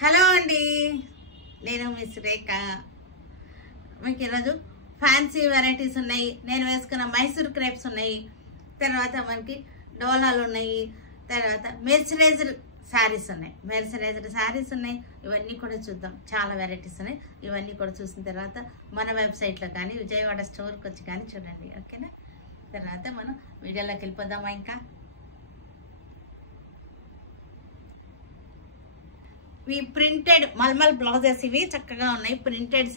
Hello అండి, నేను miss రేఖ. మీకు ఈరోజు ఫ్యాన్సీ వెరైటీస్ ఉన్నాయి. నేను వేసుకున్న మైసూర్ క్రేప్స్ ఉన్నాయి. తర్వాత మనకి డోలాలు ఉన్నాయి. తర్వాత మెర్సరైజ్డ్ శారీస్ ఉన్నాయి. మెర్సరైజ్డ్ శారీస్ ఉన్నాయి. ఇవన్నీ కూడా చూద్దాం. చాలా వెరైటీస్ ఉన్నాయి. ఇవన్నీ కూడా చూసిన తర్వాత మన వెబ్సైట్లో కానీ విజయవాడ స్టోర్కి వచ్చి కానీ చూడండి. ఓకేనా? తర్వాత మనం వీడియోలోకి వెళ్ళిపోదామా? ఇంకా ఇవి ప్రింటెడ్ మల్మల్ బ్లౌజెస్. ఇవి చక్కగా ఉన్నాయి. ప్రింటెడ్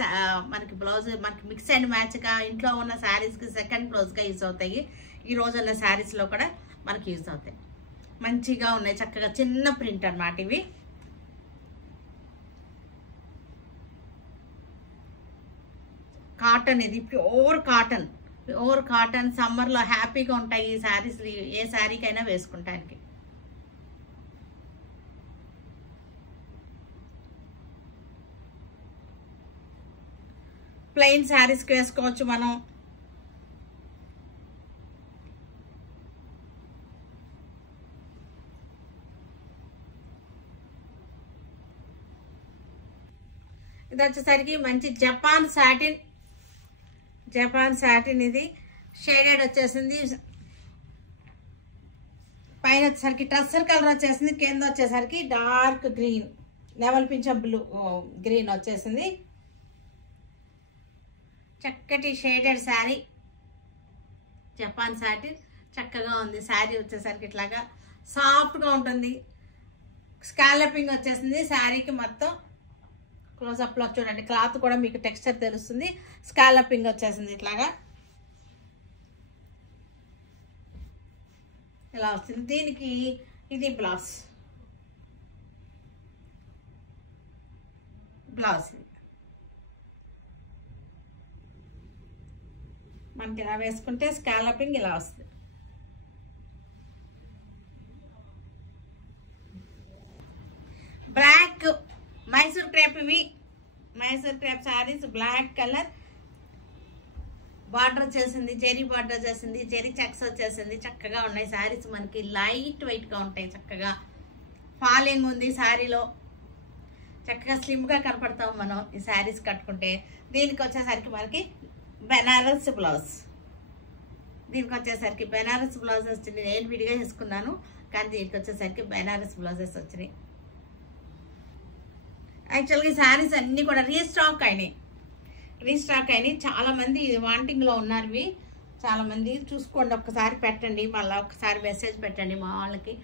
మనకి బ్లౌజ్ మనకి మిక్స్ అండ్ మ్యాచ్గా ఇంట్లో ఉన్న శారీస్కి సెకండ్ బ్లౌజ్గా యూజ్ అవుతాయి. ఈ రోజు ఉన్న శారీస్లో కూడా మనకి యూజ్ అవుతాయి. మంచిగా ఉన్నాయి. చక్కగా చిన్న ప్రింట్ అన్నమాట. ఇవి కాటన్. ఇది ప్యూర్ కాటన్. Pure cotton. సమ్మర్లో హ్యాపీగా ఉంటాయి ఈ శారీస్. ఏ శారీకైనా వేసుకుంటానికి. ప్లెయిన్ శారీస్కి వేసుకోవచ్చు మనం. ఇది వచ్చేసరికి మంచి జపాన్ సాటిన్. ఇది షేడెడ్ వచ్చేసింది. పైన వచ్చేసరికి టస్సర్ కలర్ వచ్చేసింది. కింద వచ్చేసరికి డార్క్ గ్రీన్, నెమల్ పింఛం బ్లూ గ్రీన్ వచ్చేసింది. చక్కటి షేడెడ్ శారీ. జపాన్ సాటిన్ చక్కగా ఉంది. శారీ వచ్చేసరికి ఇట్లాగా సాఫ్ట్గా ఉంటుంది. స్కాలపింగ్ వచ్చేసింది శారీకి మొత్తం. క్లోజప్లో చూడండి. క్లాత్ కూడా మీకు టెక్స్చర్ తెలుస్తుంది. స్కాలపింగ్ వచ్చేసింది ఇట్లాగా. ఇలా వస్తుంది. దీనికి ఇది బ్లౌజ్. మనకి ఇలా వేసుకుంటే స్కాలపింగ్ ఇలా వస్తుంది. Black Mysore crepe. ఇవి Mysore crepe saris. Black colour border వచ్చేసింది. జెరీ బార్డర్ వచ్చేసింది. జెరీ చెక్స్ వచ్చేసింది. చక్కగా ఉన్నాయి శారీస్. మనకి లైట్ వెయిట్గా ఉంటాయి. చక్కగా ఫాలింగ్ ఉంది శారీలో. చక్కగా స్లిమ్గా కనపడతాం మనం ఈ శారీస్ కట్టుకుంటే. దీనికి వచ్చేసరికి మనకి బెనారస్ బ్లౌజ్. వచ్చింది. నేను విడిగా చేసుకున్నాను, కానీ దీనికి వచ్చేసరికి బెనారస్ బ్లౌజెస్ వచ్చినాయి. యాక్చువల్గా ఈ శారీస్ అన్నీ కూడా రీస్టాక్ అయినాయి. చాలామంది వాంటింగ్లో ఉన్నారు. ఇవి చాలామంది చూసుకోండి. ఒక్కసారి పెట్టండి, మళ్ళీ ఒకసారి మెసేజ్ పెట్టండి మా వాళ్ళకి.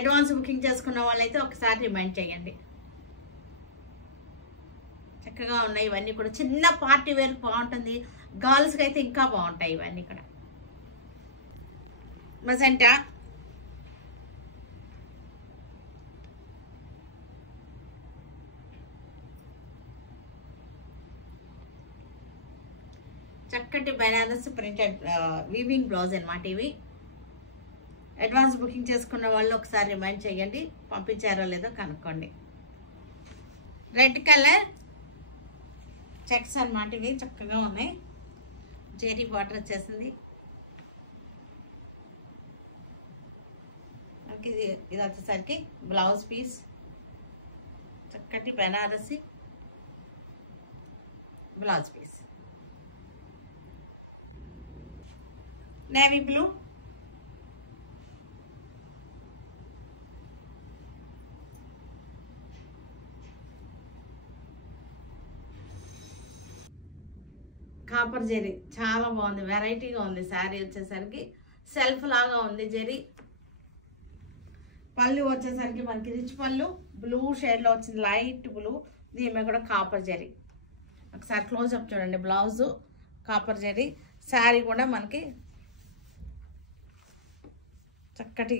అడ్వాన్స్ బుకింగ్ చేసుకున్న వాళ్ళైతే ఒకసారి రిమైండ్ చేయండి. చక్కగా ఉన్నాయి. ఇవన్నీ కూడా చిన్న పార్టీ వేర్ బాగుంటుంది. గర్ల్స్కి అయితే ఇంకా బాగుంటాయి ఇవన్నీ కూడా. మజెంటా, చక్కటి బెనారస్ ప్రింటెడ్ వీవింగ్ బ్లౌజ్ అన్నమాట. ఇవి అడ్వాన్స్ బుకింగ్ చేసుకున్న వాళ్ళు ఒకసారి రిమైండ్ చేయండి. పంపించారో లేదో కనుక్కోండి. రెడ్ కలర్ చెక్స్ అన్నమాట. ఇవి చక్కగా ఉన్నాయి. జెరీ బార్డర్ వచ్చేసింది. ఇది వచ్చేసరికి బ్లౌజ్ పీస్. చక్కటి Banarasi blouse piece. Navy blue, copper zari. చాలా బాగుంది. వెరైటీగా ఉంది. శారీ వచ్చేసరికి సెల్ఫ్ లాగా ఉంది జెరీ. పళ్ళు వచ్చేసరికి మనకి రిచ్ పళ్ళు. బ్లూ షేడ్లో వచ్చింది, లైట్ బ్లూ. దీని మీద కూడా కాపర్ జెరీ. ఒకసారి క్లోజ్అప్ చూడండి. Blouse copper zari. శారీ కూడా మనకి చక్కటి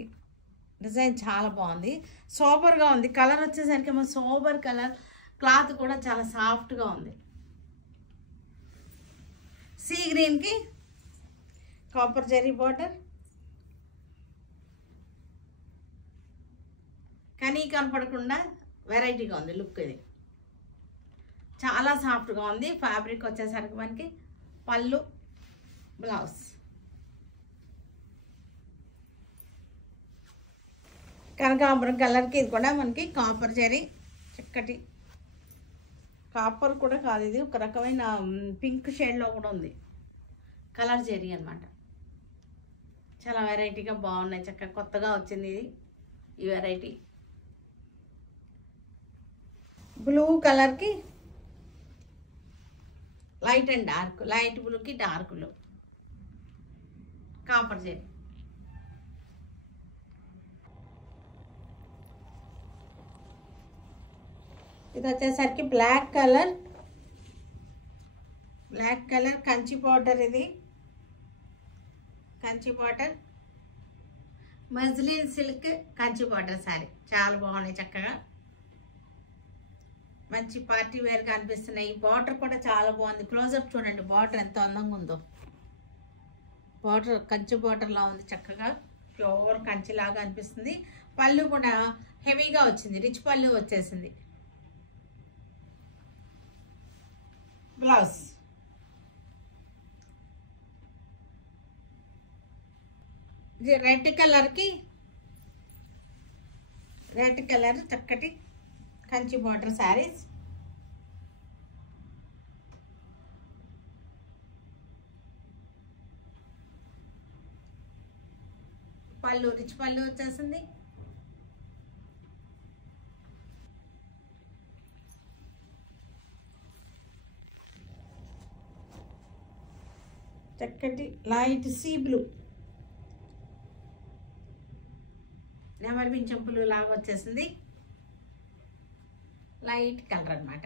డిజైన్. చాలా బాగుంది. సోబర్గా ఉంది. కలర్ వచ్చేసరికి మన సోబర్ కలర్. క్లాత్ కూడా చాలా సాఫ్ట్గా ఉంది. సీ గ్రీన్కి కాపర్ జెరీ బార్డర్. కానీ కనపడకుండా వెరైటీగా ఉంది లుక్. ఇది చాలా సాఫ్ట్గా ఉంది. ఫ్యాబ్రిక్ వచ్చేసరికి మనకి పళ్ళు, బ్లౌజ్. కనకాంబరం కలర్కి ఇది కూడా మనకి కాపర్ జరీ చక్కటి కాపర్ కూడా కాదు, ఇది ఒక రకమైన పింక్ షేడ్లో కూడా ఉంది. కలర్ జెరీ అన్నమాట. చాలా వెరైటీగా బాగున్నాయి, చక్కగా కొత్తగా వచ్చింది ఇది ఈ వెరైటీ. బ్లూ కలర్కి లైట్ అండ్ డార్క్, లైట్ బ్లూకి డార్క్ బ్లూ, కాపర్ జెరీ. ఇది వచ్చేసరికి బ్లాక్ కలర్ కంచి బార్డర్. ఇది Kanchi border muslin silk Kanchi border sari. చాలా బాగున్నాయి, చక్కగా మంచి పార్టీ వేర్గా అనిపిస్తున్నాయి. బార్డర్ కూడా చాలా బాగుంది. క్లోజప్ చూడండి, బార్డర్ ఎంత అందంగా ఉందో. బార్డర్ కంచి బార్డర్లా ఉంది, చక్కగా ప్యూర్ కంచి లాగా అనిపిస్తుంది. పళ్ళు కూడా హెవీగా వచ్చింది, రిచ్ పళ్ళు వచ్చేసింది. బ్లౌజ్ ఇది రెడ్ కలర్ చక్కటి కంచి బార్డర్ శారీస్. పళ్ళు రిచ్ పళ్ళు వచ్చేసింది. చక్కటి లైట్ సీ బ్లూ, నెమలి పింఛం బ్లూ లాగా వచ్చేసింది. లైట్ కలర్ అన్నమాట.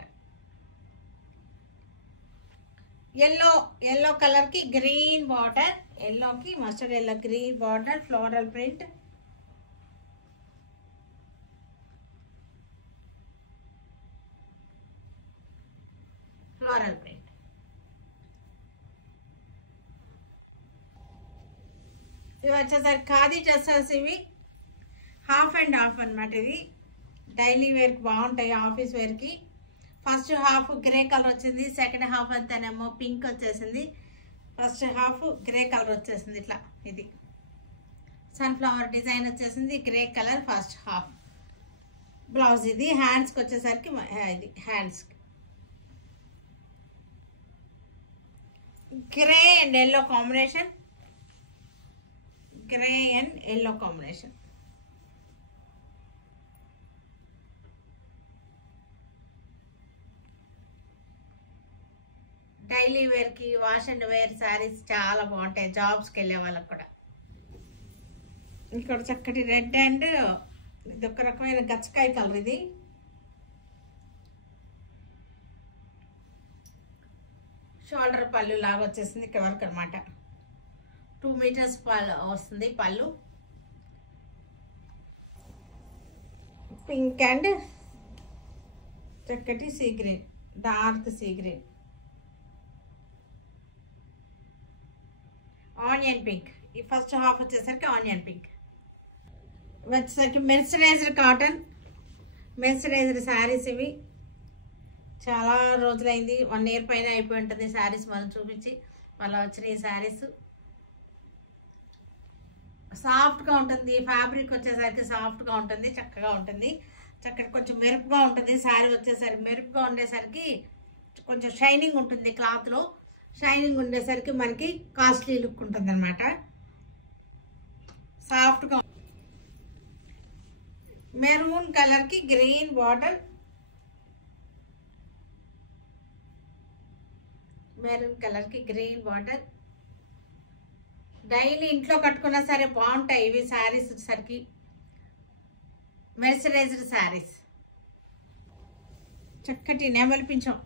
ఎల్లో కలర్కి గ్రీన్ బార్డర్, ఎల్లోకి mustard yellow green border, floral print. ఇవి వచ్చేసరికి ఖాదీ డ్రెస్సెస్. ఇవి హాఫ్ అండ్ హాఫ్ అన్నమాట. ఇది డైలీ వేర్కి బాగుంటాయి, ఆఫీస్ వేర్కి. ఫస్ట్ హాఫ్ గ్రే కలర్ వచ్చింది, సెకండ్ హాఫ్ అంతానేమో పింక్ వచ్చేసింది. ఫస్ట్ హాఫ్ గ్రే కలర్ వచ్చేసింది ఇట్లా. ఇది సన్ఫ్లవర్ డిజైన్ వచ్చేసింది, grey colour first half. Blouse ఇది. హ్యాండ్స్కి వచ్చేసరికి ఇది హ్యాండ్స్కి grey and yellow combination, grey and yellow combination. Daily వేర్కి వాష్ అండ్ వేర్ శారీస్ చాలా బాగుంటాయి, జాబ్స్కి వెళ్ళే వాళ్ళకి కూడా. ఇక్కడ చక్కటి రెడ్ అండ్ ఇది ఒక రకమైన గచ్చకాయ కలర్. ఇది షోల్డర్ పళ్ళు లాగా వచ్చేసింది ఇక్కడ వరకు అనమాట. 2 మీటర్స్ పళ్ళు వస్తుంది పళ్ళు. పింక్ అండ్ చక్కటి sea green, dark sea green, onion pink. ఈ ఫస్ట్ హాఫ్ వచ్చేసరికి ఆనియన్ పింక్ వచ్చేసరికి మెర్సరైజ్డ్ కాటన్, మెర్సరైజ్డ్ శారీస్. ఇవి చాలా రోజులైంది, 1 year పైన అయిపోయి ఉంటుంది శారీస్ మనం చూపించి. మళ్ళీ వచ్చిన ఈ శారీస్ సాఫ్ట్గా ఉంటుంది, ఫ్యాబ్రిక్ వచ్చేసరికి సాఫ్ట్గా ఉంటుంది, చక్కగా ఉంటుంది. చక్కగా కొంచెం మెరుపుగా ఉంటుంది శారీ వచ్చేసరికి. మెరుపుగా ఉండేసరికి కొంచెం షైనింగ్ ఉంటుంది క్లాత్లో. షైనింగ్ ఉండేసరికి మనకి కాస్ట్లీ లుక్ ఉంటుంది అనమాట. సాఫ్ట్గా మెరూన్ కలర్కి గ్రీన్ బార్డర్, మెరూన్ కలర్కి గ్రీన్ బార్డర్. డైలీ ఇంట్లో కట్టుకున్నా సరే బాగుంటాయి ఇవి శారీస్ వచ్చేసరికి. మెర్సరైజ్డ్ శారీస్. చక్కటి నెమలి పింఛం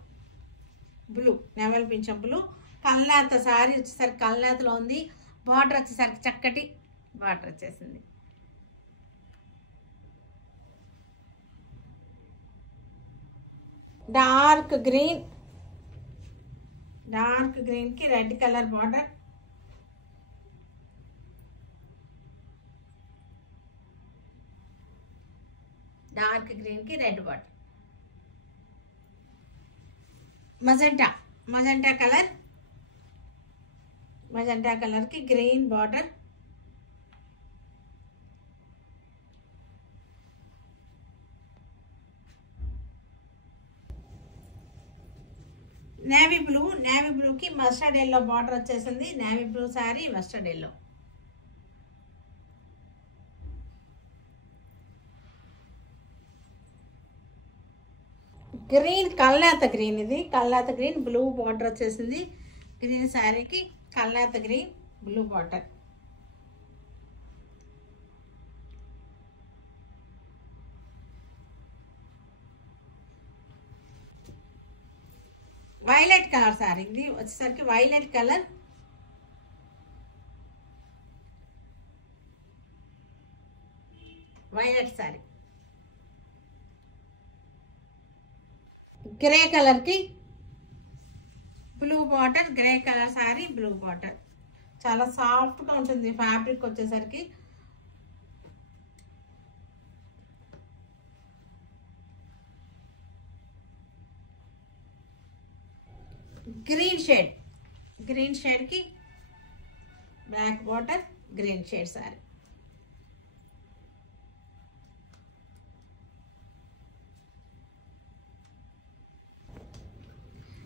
బ్లూ, నెమలి పింఛం బ్లూ. కల్నేత శారీ వచ్చేసరికి కల్నేతలో ఉంది. బార్డర్ వచ్చేసరికి చక్కటి బార్డర్ వచ్చేసింది. డార్క్ గ్రీన్కి రెడ్ కలర్ బార్డర్. డార్క్ గ్రీన్కి రెడ్ బార్డర్. మజెంటా కలర్కి గ్రీన్ బార్డర్. నేవీ బ్లూకి మస్టర్డ్ ఎల్లో బార్డర్ వచ్చేసింది. Navy blue sari mustard yellow. Green kalnetha green, ఇది కల్నేత గ్రీన్ బ్లూ బార్డర్ వచ్చేసింది. గ్రీన్ శారీకి kalnetha green blue border. Violet colour sari, ఇది వచ్చేసరికి violet colour. Violet sari grey కలర్కి blue border. Grey colour sari blue border. చాలా సాఫ్ట్గా ఉంటుంది ఫ్యాబ్రిక్ వచ్చేసరికి. గ్రీన్ షేడ్కి black border, green shade sari.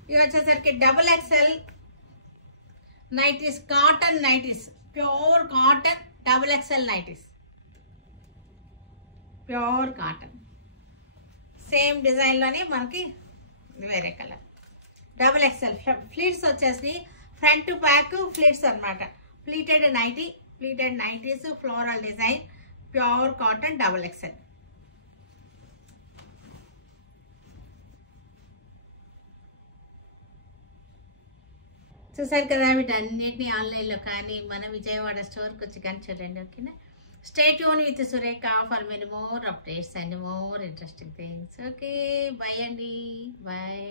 ఇవి వచ్చేసరికి double XL nighties, cotton nighties, pure cotton double XL nighties, pure cotton. Same డిజైన్లోనే మనకి వేరే కలర్. డబుల్ XL ఫ్లీట్స్ వచ్చేసి ఫ్రంట్ టు బ్యాక్ ఫ్లీట్స్ అనమాట. Pleated nighties, floral design, pure cotton double XL. చూసారు కదా, వీటన్నిటిని ఆన్లైన్లో కానీ మన విజయవాడ స్టోర్కి వచ్చి కానీ చూడండి. ఓకేనా? Stay tune with Surekha for many more updates and more interesting things. Okay, by అండి, బై.